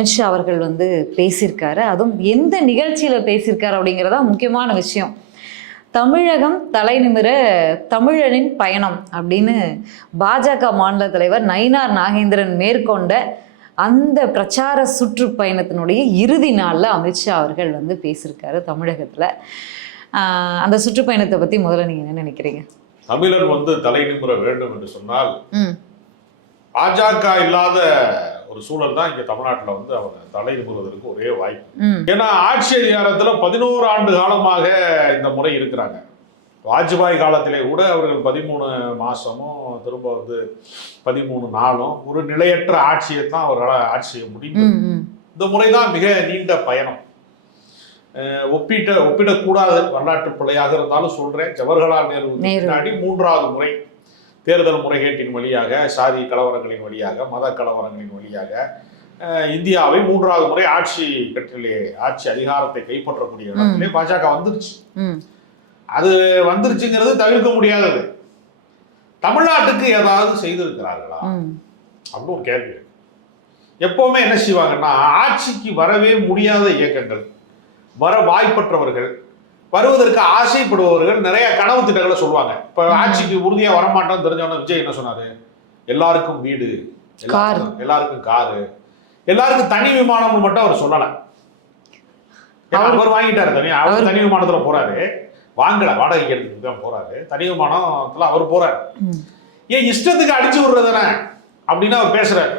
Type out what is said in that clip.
அமித்ஷா அவர்கள் வந்து பேசியிருக்காரு. அதுவும் எந்த நிகழ்ச்சியில் பேசியிருக்காரு அப்படிங்கிறதா முக்கியமான விஷயம். தமிழகம் தலைநிமிர தமிழனின் பயணம் அப்படின்னு பாஜக மாநில தலைவர் நயினார் நாகேந்திரன் மேற்கொண்ட அந்த பிரச்சார சுற்றுப்பயணத்தினுடைய இறுதி நாளில் அமித்ஷா அவர்கள் வந்து பேசியிருக்காரு தமிழகத்தில். அந்த சுற்றுப்பயணத்தை பற்றி முதல்ல நீங்கள் என்ன நினைக்கிறீங்க? தமிழன் வந்து தலை நிமிர வேண்டும் என்று சொன்னால் பாஜக இல்லாத ஒரு சூழல் தான் இங்க தமிழ்நாட்டில் வந்து அவங்க தலை நிமிர்வதற்கு ஒரே வாய்ப்பு. ஏன்னா ஆட்சி அதிகாரத்துல 11 ஆண்டு காலமாக இந்த முறை இருக்கிறாங்க. வாஜ்பாய் காலத்திலே கூட அவர்கள் 13 மாசமும் திரும்ப வந்து 13 நாளும் ஒரு நிலையற்ற ஆட்சியை தான் அவர்களால் ஆட்சி செய்ய முடியும். இந்த முறைதான் மிக நீண்ட பயணம். ஒப்பிடக்கூடாத வரலாற்று பிழையாக இருந்தாலும் சொல்றேன். ஜவஹர்லால் நேரு முன்னாடி 3வது முறை தேர்தல் முறைகேட்டின் வழியாக, சாதி கலவரங்களின் வழியாக, மத கலவரங்களின் வழியாக இந்தியாவை 3வது முறை ஆட்சி அதிகாரத்தை கைப்பற்றக்கூடிய இடத்திலே பாஜக வந்துருச்சு. அது வந்துருச்சுங்கிறது தவிர்க்க முடியாதது. தமிழ்நாட்டுக்கு ஏதாவது செய்திருக்கிறார்களா அப்படின்னு ஒரு கேள்வி. எப்பவுமே என்ன செய்வாங்கன்னா, ஆட்சிக்கு வரவே முடியாத இயக்கங்கள், வர வாய்ப்பற்றவர்கள், வருவதற்கு ஆசைப்படுபவர்கள் நிறைய கனவு திட்டங்களை சொல்லுவாங்க. இப்ப ஆட்சிக்கு உறுதியா வரமாட்டோம்னு தெரிஞ்சவன விஜய் என்ன சொன்னாரு? எல்லாருக்கும் வீடு, எல்லாருக்கும் காரு, எல்லாருக்கும் தனி விமானம்னு மட்டும் அவர் சொல்லல. அவர் வாங்கிட்டாரு தனி. அவர் தனி விமானத்துல போறாரு, வாங்கல, வாடகைக்கு எடுத்துட்டு தான் போறாரு. தனி விமானத்துல அவர் போறாரு. ஏன் இஷ்டத்துக்கு அடிச்சு விடுறதுதானே அப்படின்னு அவர் பேசுறாரு.